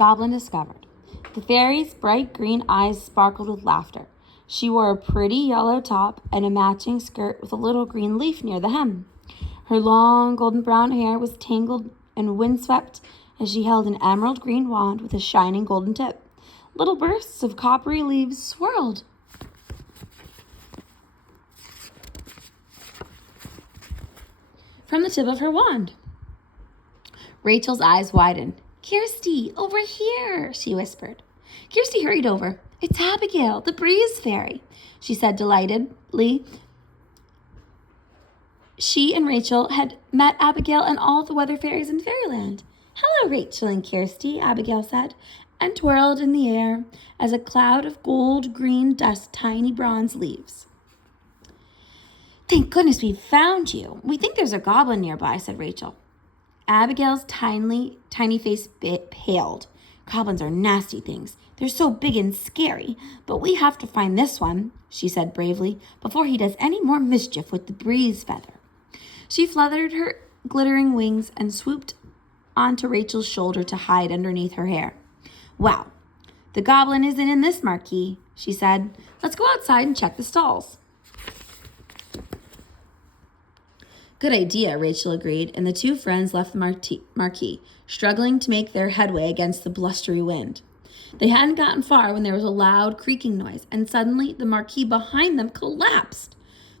Goblin discovered. The fairy's bright green eyes sparkled with laughter. She wore a pretty yellow top and a matching skirt with a little green leaf near the hem. Her long golden brown hair was tangled and windswept as she held an emerald green wand with a shining golden tip. Little bursts of coppery leaves swirled. From the tip of her wand. Rachel's eyes widened. "Kirsty, over here," she whispered. Kirsty hurried over. "It's Abigail, the breeze fairy," she said delightedly. She and Rachel had met Abigail and all the weather fairies in fairyland. "Hello, Rachel and Kirsty," Abigail said, and twirled in the air as a cloud of gold-green dust tiny bronze leaves. "Thank goodness we found you. We think there's a goblin nearby," said Rachel. Abigail's tiny face paled. "Goblins are nasty things. They're so big and scary, but we have to find this one," she said bravely, "before he does any more mischief with the breeze feather." She fluttered her glittering wings and swooped onto Rachel's shoulder to hide underneath her hair. "Well, the goblin isn't in this marquee," she said. "Let's go outside and check the stalls." "Good idea," Rachel agreed, and the two friends left the marquee, struggling to make their headway against the blustery wind. They hadn't gotten far when there was a loud creaking noise, and suddenly the marquee behind them collapsed.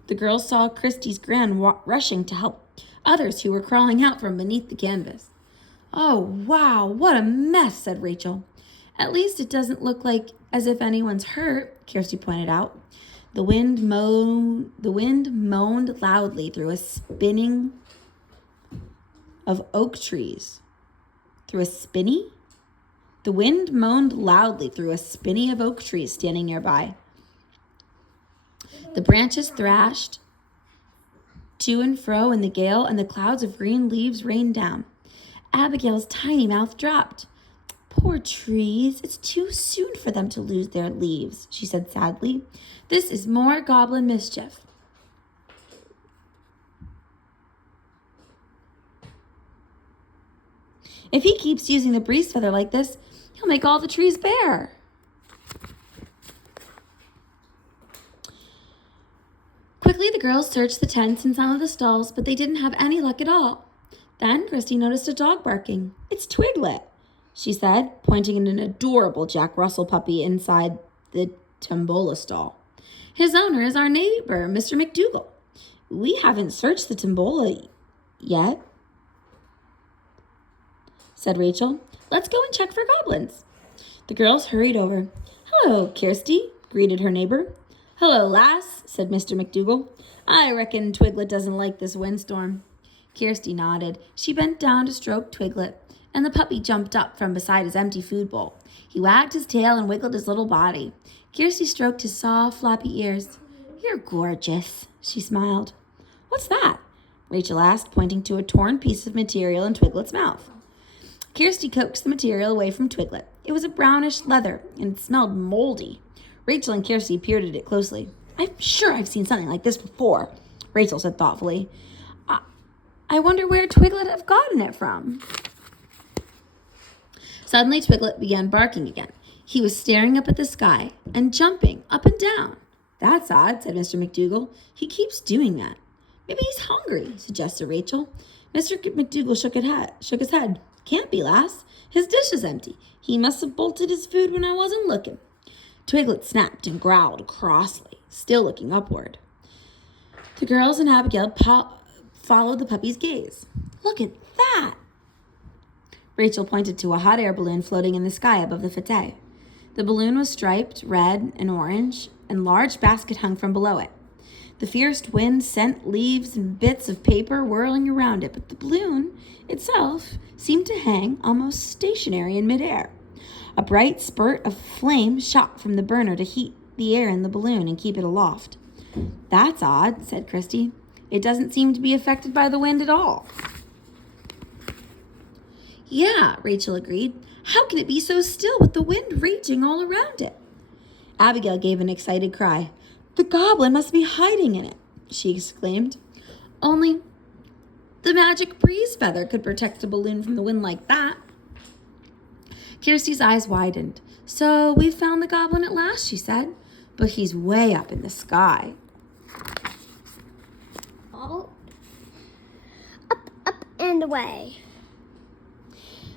The girls saw Christy's grin rushing to help others who were crawling out from beneath the canvas. "Oh, wow, what a mess," said Rachel. "At least it doesn't look like as if anyone's hurt," Kirsty pointed out. The wind moaned loudly through a spinning of oak trees. Through a spinny? The wind moaned loudly through a spinney of oak trees standing nearby. The branches thrashed to and fro in the gale, and the clouds of green leaves rained down. Abigail's tiny mouth dropped. "Poor trees, it's too soon for them to lose their leaves," she said sadly. "This is more goblin mischief." "If he keeps using the breeze feather like this, he'll make all the trees bare." Quickly, the girls searched the tents and some of the stalls, but they didn't have any luck at all. Then Christy noticed a dog barking. "It's Twiglet," she said, pointing at an adorable Jack Russell puppy inside the Tombola stall. "His owner is our neighbor, Mr. McDougal. We haven't searched the Tombola yet," said Rachel. "Let's go and check for goblins." The girls hurried over. "Hello, Kirsty," greeted her neighbor. "Hello, lass," said Mr. McDougal. "I reckon Twiglet doesn't like this windstorm." Kirsty nodded. She bent down to stroke Twiglet, and the puppy jumped up from beside his empty food bowl. He wagged his tail and wiggled his little body. Kirsty stroked his soft, flappy ears. "You're gorgeous," she smiled. "What's that?" Rachel asked, pointing to a torn piece of material in Twiglet's mouth. Kirsty coaxed the material away from Twiglet. It was a brownish leather, and it smelled moldy. Rachel and Kirsty peered at it closely. "I'm sure I've seen something like this before," Rachel said thoughtfully. I wonder where Twiglet have gotten it from." Suddenly, Twiglet began barking again. He was staring up at the sky and jumping up and down. "That's odd," said Mr. McDougal. "He keeps doing that." "Maybe he's hungry," suggested Rachel. Mr. McDougal shook his head. "Can't be, lass. His dish is empty. He must have bolted his food when I wasn't looking." Twiglet snapped and growled crossly, still looking upward. The girls and Abigail followed the puppy's gaze. "Look at that!" Rachel pointed to a hot air balloon floating in the sky above the fete. The balloon was striped red and orange, and a large basket hung from below it. The fierce wind sent leaves and bits of paper whirling around it, but the balloon itself seemed to hang almost stationary in midair. A bright spurt of flame shot from the burner to heat the air in the balloon and keep it aloft. "That's odd," said Christy. "It doesn't seem to be affected by the wind at all." "Yeah," Rachel agreed. "How can it be so still with the wind raging all around it?" Abigail gave an excited cry. "The goblin must be hiding in it," she exclaimed. "Only the magic breeze feather could protect a balloon from the wind like that." Kirsty's eyes widened. So we've found the goblin at last, she said. But he's way up in the sky. All up and away.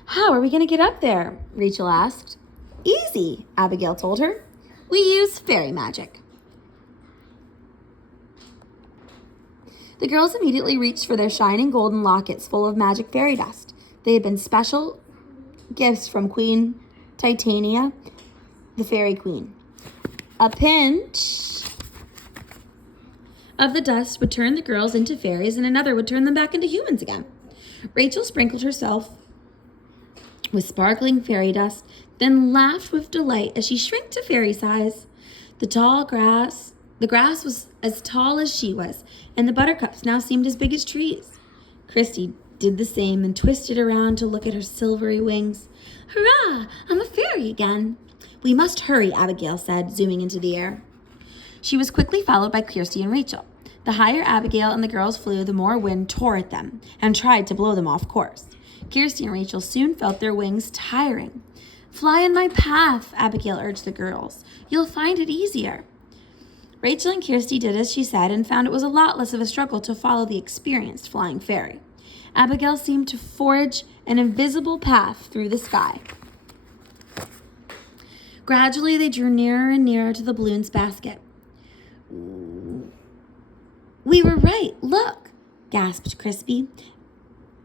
How are we going to get up there? Rachel asked. Easy, Abigail told her. We use fairy magic. The girls immediately reached for their shining golden lockets full of magic fairy dust. They had been special gifts from Queen Titania, the fairy queen. A pinch of the dust would turn the girls into fairies, and another would turn them back into humans again. Rachel sprinkled herself with sparkling fairy dust, then laughed with delight as she shrank to fairy size. The grass was as tall as she was, and the buttercups now seemed as big as trees. Christy did the same and twisted around to look at her silvery wings. Hurrah! I'm a fairy again. We must hurry, Abigail said, zooming into the air. She was quickly followed by Kirsty and Rachel. The higher Abigail and the girls flew, the more wind tore at them and tried to blow them off course. Kirsty and Rachel soon felt their wings tiring. Fly in my path, Abigail urged the girls. You'll find it easier. Rachel and Kirsty did as she said and found it was a lot less of a struggle to follow the experienced flying fairy. Abigail seemed to forge an invisible path through the sky. Gradually, they drew nearer and nearer to the balloon's basket. We were right, look, gasped Crispy.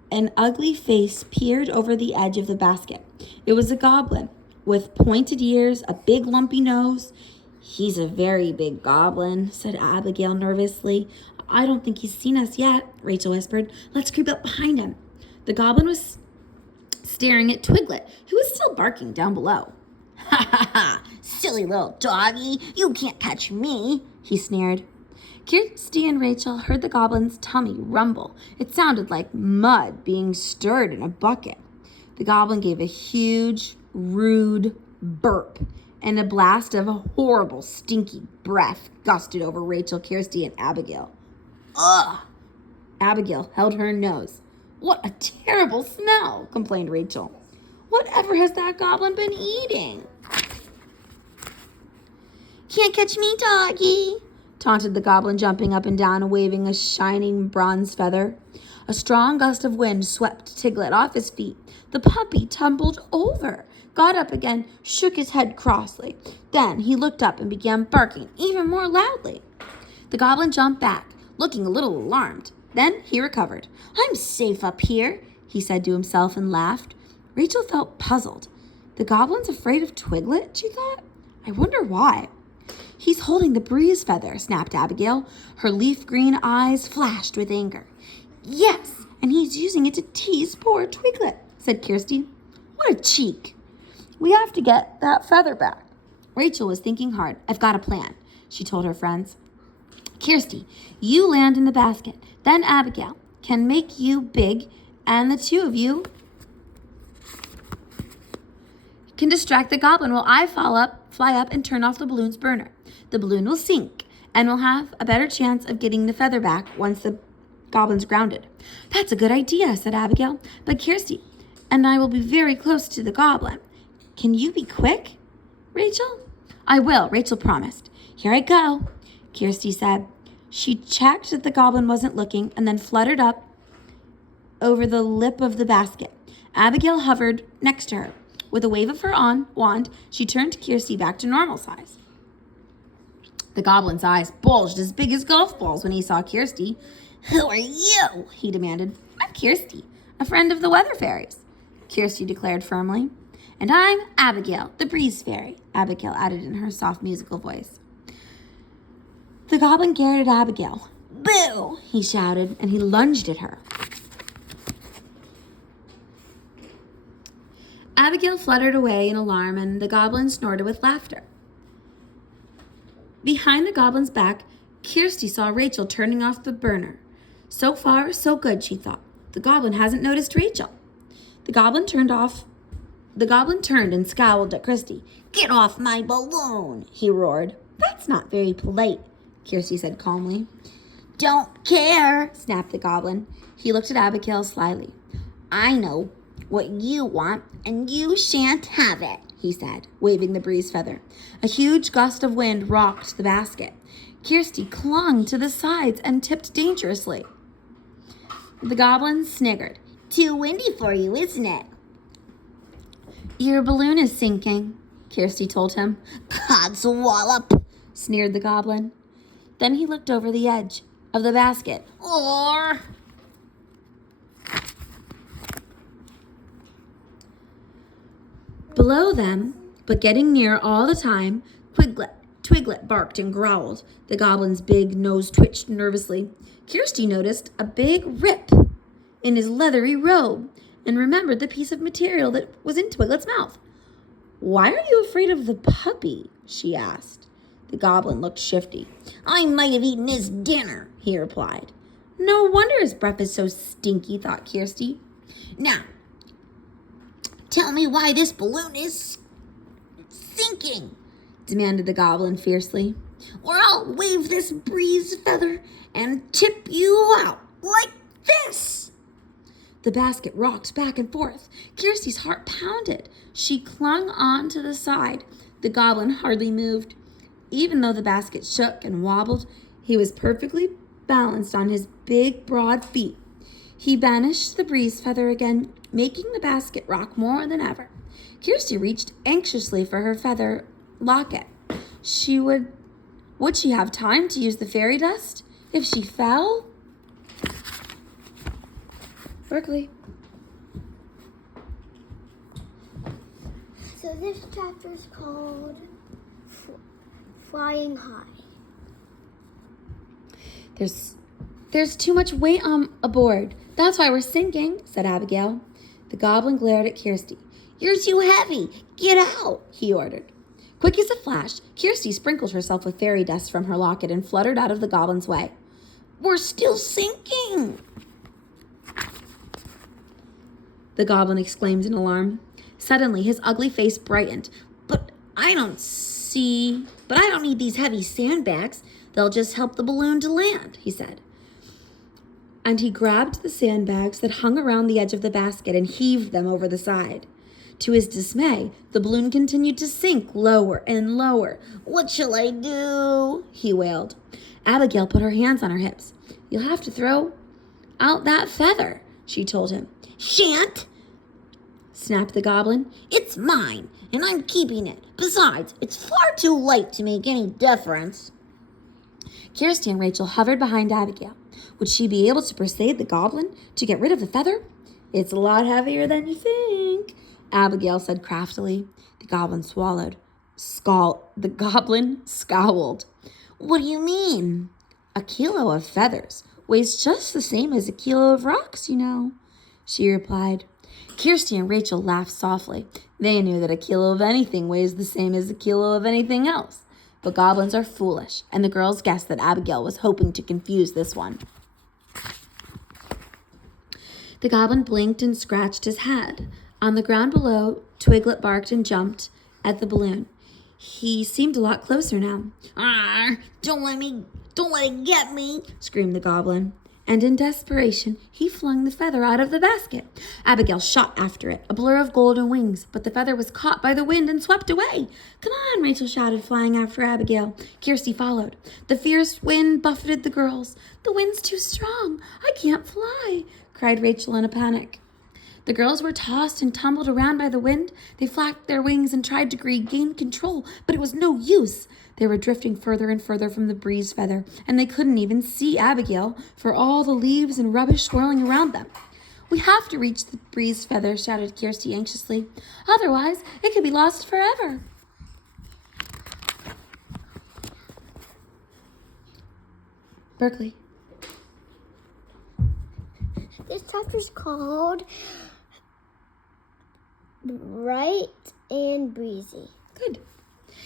An ugly face peered over the edge of the basket. It was a goblin with pointed ears, a big lumpy nose. He's a very big goblin, said Abigail nervously. I don't think he's seen us yet, Rachel whispered. Let's creep up behind him. The goblin was staring at Twiglet, who was still barking down below. Ha ha ha, silly little doggy, you can't catch me, he sneered. Kirsty and Rachel heard the goblin's tummy rumble. It sounded like mud being stirred in a bucket. The goblin gave a huge, rude burp, and a blast of horrible, stinky breath gusted over Rachel, Kirsty, and Abigail. Ugh! Abigail held her nose. What a terrible smell, complained Rachel. Whatever has that goblin been eating? Can't catch me, doggy, taunted the goblin, jumping up and down and waving a shining bronze feather. A strong gust of wind swept Tiglet off his feet. The puppy tumbled over, got up again, shook his head crossly. Then he looked up and began barking even more loudly. The goblin jumped back, looking a little alarmed. Then he recovered. I'm safe up here, he said to himself and laughed. Rachel felt puzzled. The goblin's afraid of Twiglet, she thought. I wonder why. He's holding the breeze feather, snapped Abigail. Her leaf-green eyes flashed with anger. Yes, and he's using it to tease poor Twiglet, said Kirsty. What a cheek. We have to get that feather back. Rachel was thinking hard. I've got a plan, she told her friends. Kirsty, you land in the basket. Then Abigail can make you big, and the two of you can distract the goblin while I fly up and turn off the balloon's burner. The balloon will sink, and we'll have a better chance of getting the feather back once the goblin's grounded. That's a good idea, said Abigail. But Kirsty and I will be very close to the goblin. Can you be quick, Rachel? I will, Rachel promised. Here I go, Kirsty said. She checked that the goblin wasn't looking and then fluttered up over the lip of the basket. Abigail hovered next to her. With a wave of her wand, she turned Kirsty back to normal size. The goblin's eyes bulged as big as golf balls when he saw Kirsty. Who are you? He demanded. I'm Kirsty, a friend of the weather fairies, Kirsty declared firmly. And I'm Abigail, the breeze fairy, Abigail added in her soft musical voice. The goblin glared at Abigail. Boo! He shouted, and he lunged at her. Abigail fluttered away in alarm, and the goblin snorted with laughter. Behind the goblin's back, Kirsty saw Rachel turning off the burner. So far, so good, she thought. The goblin hasn't noticed Rachel. The goblin turned and scowled at Kirsty. Get off my balloon, he roared. That's not very polite, Kirsty said calmly. Don't care, snapped the goblin. He looked at Abigail slyly. I know what you want, and you shan't have it, he said, waving the breeze feather. A huge gust of wind rocked the basket. Kirsty clung to the sides and tipped dangerously. The goblin sniggered. Too windy for you, isn't it? Your balloon is sinking, Kirsty told him. Codswallop, sneered the goblin. Then he looked over the edge of the basket. Or... Below them, but getting near all the time, Twiglet barked and growled. The goblin's big nose twitched nervously. Kirsty noticed a big rip in his leathery robe and remembered the piece of material that was in Twiglet's mouth. Why are you afraid of the puppy? She asked. The goblin looked shifty. I might have eaten his dinner, he replied. No wonder his breath is so stinky, thought Kirsty. Now, tell me why this balloon is sinking, demanded the goblin fiercely, or I'll wave this breeze feather and tip you out like this. The basket rocked back and forth. Kirsty's heart pounded. She clung on to the side. The goblin hardly moved. Even though the basket shook and wobbled, he was perfectly balanced on his big, broad feet. He banished the breeze feather again, making the basket rock more than ever. Kirsty reached anxiously for her feather locket. Would she have time to use the fairy dust if she fell? Berkeley. So this chapter is called Flying High. There's too much weight aboard. That's why we're sinking, said Abigail. The goblin glared at Kirsty. You're too heavy. Get out, he ordered. Quick as a flash, Kirsty sprinkled herself with fairy dust from her locket and fluttered out of the goblin's way. We're still sinking, the goblin exclaimed in alarm. Suddenly, his ugly face brightened. But I don't need these heavy sandbags. They'll just help the balloon to land, he said. And he grabbed the sandbags that hung around the edge of the basket and heaved them over the side. To his dismay, the balloon continued to sink lower and lower. What shall I do? He wailed. Abigail put her hands on her hips. You'll have to throw out that feather, she told him. Shan't, snapped the goblin. It's mine, and I'm keeping it. Besides, it's far too light to make any difference. Kirsty and Rachel hovered behind Abigail. Would she be able to persuade the goblin to get rid of the feather? It's a lot heavier than you think, Abigail said craftily. The goblin scowled. What do you mean? A kilo of feathers weighs just the same as a kilo of rocks, you know, she replied. Kirsty and Rachel laughed softly. They knew that a kilo of anything weighs the same as a kilo of anything else. But goblins are foolish, and the girls guessed that Abigail was hoping to confuse this one. The goblin blinked and scratched his head. On the ground below, Twiglet barked and jumped at the balloon. He seemed a lot closer now. Don't let it get me, screamed the goblin. And in desperation, he flung the feather out of the basket. Abigail shot after it, a blur of golden wings, but the feather was caught by the wind and swept away. Come on, Rachel shouted, flying after Abigail. Kirsty followed. The fierce wind buffeted the girls. The wind's too strong. I can't fly, cried Rachel in a panic. The girls were tossed and tumbled around by the wind. They flapped their wings and tried to regain control, but it was no use. They were drifting further and further from the breeze feather, and they couldn't even see Abigail for all the leaves and rubbish swirling around them. We have to reach the breeze feather, shouted Kirsty anxiously. Otherwise, it could be lost forever. Berkeley. This chapter's called Bright and Breezy. Good.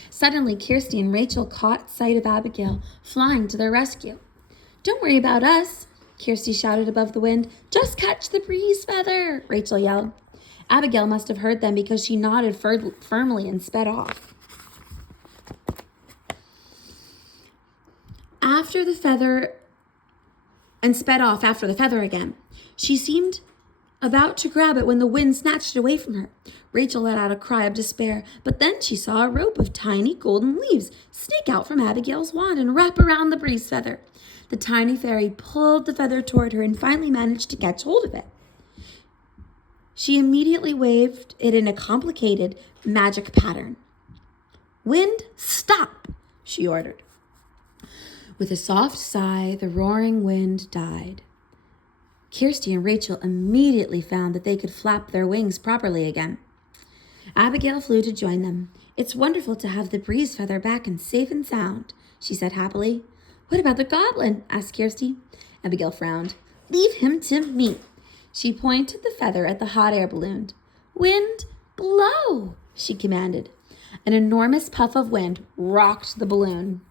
Suddenly, Kirsty and Rachel caught sight of Abigail, flying to their rescue. Don't worry about us, Kirsty shouted above the wind. Just catch the breeze feather, Rachel yelled. Abigail must have heard them because she nodded firmly and sped off. After the feather again. She seemed about to grab it when the wind snatched it away from her. Rachel let out a cry of despair, but then she saw a rope of tiny golden leaves snake out from Abigail's wand and wrap around the breeze feather. The tiny fairy pulled the feather toward her and finally managed to catch hold of it. She immediately waved it in a complicated magic pattern. "Wind, stop," she ordered. With a soft sigh, the roaring wind died. Kirsty and Rachel immediately found that they could flap their wings properly again. Abigail flew to join them. "It's wonderful to have the breeze feather back and safe and sound," she said happily. "What about the goblin?" asked Kirsty. Abigail frowned. "Leave him to me." She pointed the feather at the hot air balloon. "Wind, blow," she commanded. An enormous puff of wind rocked the balloon.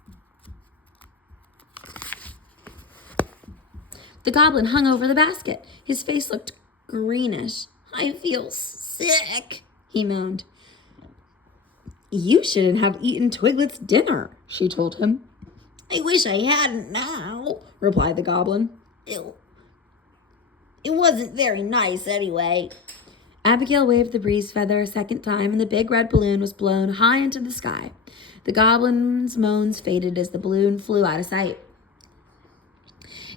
The goblin hung over the basket. His face looked greenish. "I feel sick," he moaned. "You shouldn't have eaten Twiglet's dinner," she told him. "I wish I hadn't now," replied the goblin. It wasn't very nice anyway." Abigail waved the breeze feather a second time, and the big red balloon was blown high into the sky. The goblin's moans faded as the balloon flew out of sight.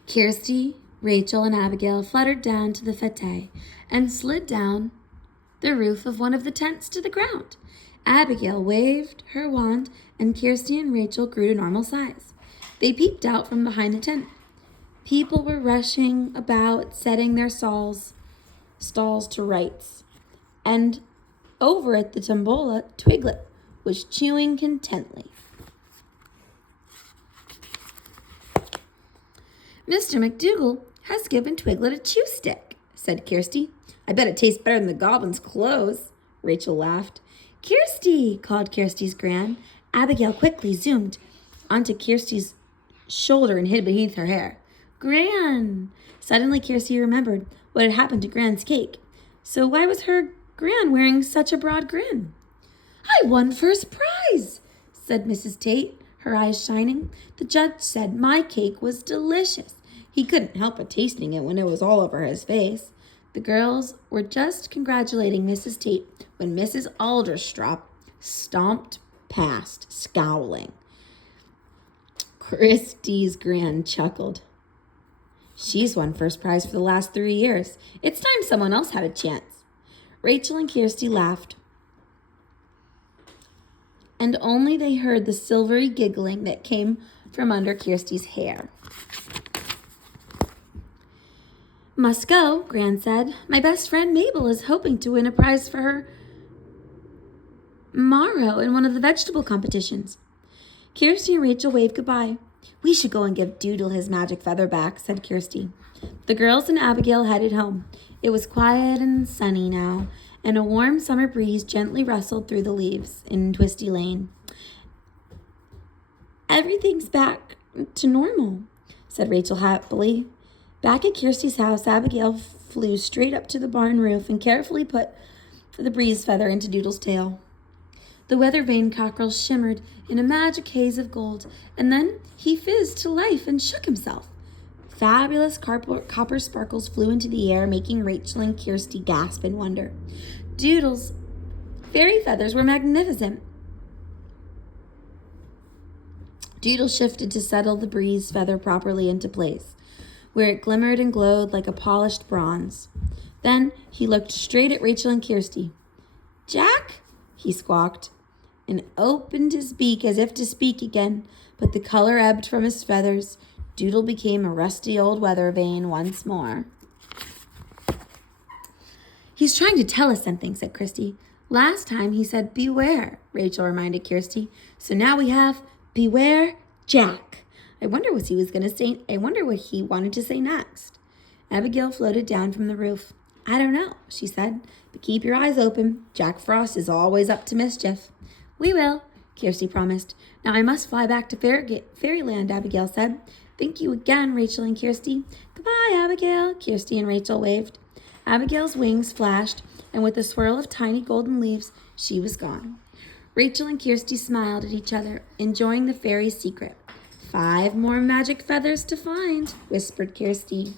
Kirsty, Rachel, and Abigail fluttered down to the fete and slid down the roof of one of the tents to the ground. Abigail waved her wand, and Kirsty and Rachel grew to normal size. They peeped out from behind the tent. People were rushing about, setting their stalls to rights. And over at the tombola, Twiglet was chewing contently. "Mr. McDougal has given Twiglet a chew stick," said Kirsty. "I bet it tastes better than the goblin's clothes." Rachel laughed. "Kirsty," called Kirsty's gran. Abigail quickly zoomed onto Kirsty's shoulder and hid beneath her hair. "Gran!" Suddenly Kirsty remembered what had happened to Gran's cake. So why was her gran wearing such a broad grin? "I won first prize," said Mrs. Tate, her eyes shining. "The judge said my cake was delicious. He couldn't help but tasting it when it was all over his face." The girls were just congratulating Mrs. Tate when Mrs. Alderstrop stomped past, scowling. Christy's gran chuckled. "She's won first prize for the last 3 years. It's time someone else had a chance." Rachel and Kirsty laughed, and only they heard the silvery giggling that came from under Kirsty's hair. "Must go," Gran said. "My best friend Mabel is hoping to win a prize for her marrow in one of the vegetable competitions." Kirsty and Rachel waved goodbye. "We should go and give Doodle his magic feather back," said Kirsty. The girls and Abigail headed home. It was quiet and sunny now, and a warm summer breeze gently rustled through the leaves in Twisty Lane. "Everything's back to normal," said Rachel happily. Back at Kirsty's house, Abigail flew straight up to the barn roof and carefully put the breeze feather into Doodle's tail. The weather-vane cockerel shimmered in a magic haze of gold, and then he fizzed to life and shook himself. Fabulous copper sparkles flew into the air, making Rachel and Kirsty gasp in wonder. Doodle's fairy feathers were magnificent. Doodle shifted to settle the breeze feather properly into place, where it glimmered and glowed like a polished bronze. Then he looked straight at Rachel and Kirsty. "Jack," he squawked, and opened his beak as if to speak again, but the color ebbed from his feathers. Doodle became a rusty old weather vane once more. "He's trying to tell us something," said Kirsty. "Last time he said beware," Rachel reminded Kirsty. "So now we have beware Jack." I wonder what he wanted to say next. Abigail floated down from the roof. "I don't know," she said, "but keep your eyes open. Jack Frost is always up to mischief." "We will," Kirsty promised. "Now I must fly back to Fairyland," Abigail said. "Thank you again, Rachel and Kirsty." "Goodbye, Abigail," Kirsty and Rachel waved. Abigail's wings flashed, and with a swirl of tiny golden leaves, she was gone. Rachel and Kirsty smiled at each other, enjoying the fairy's secret. "5 more magic feathers to find," whispered Kirsty.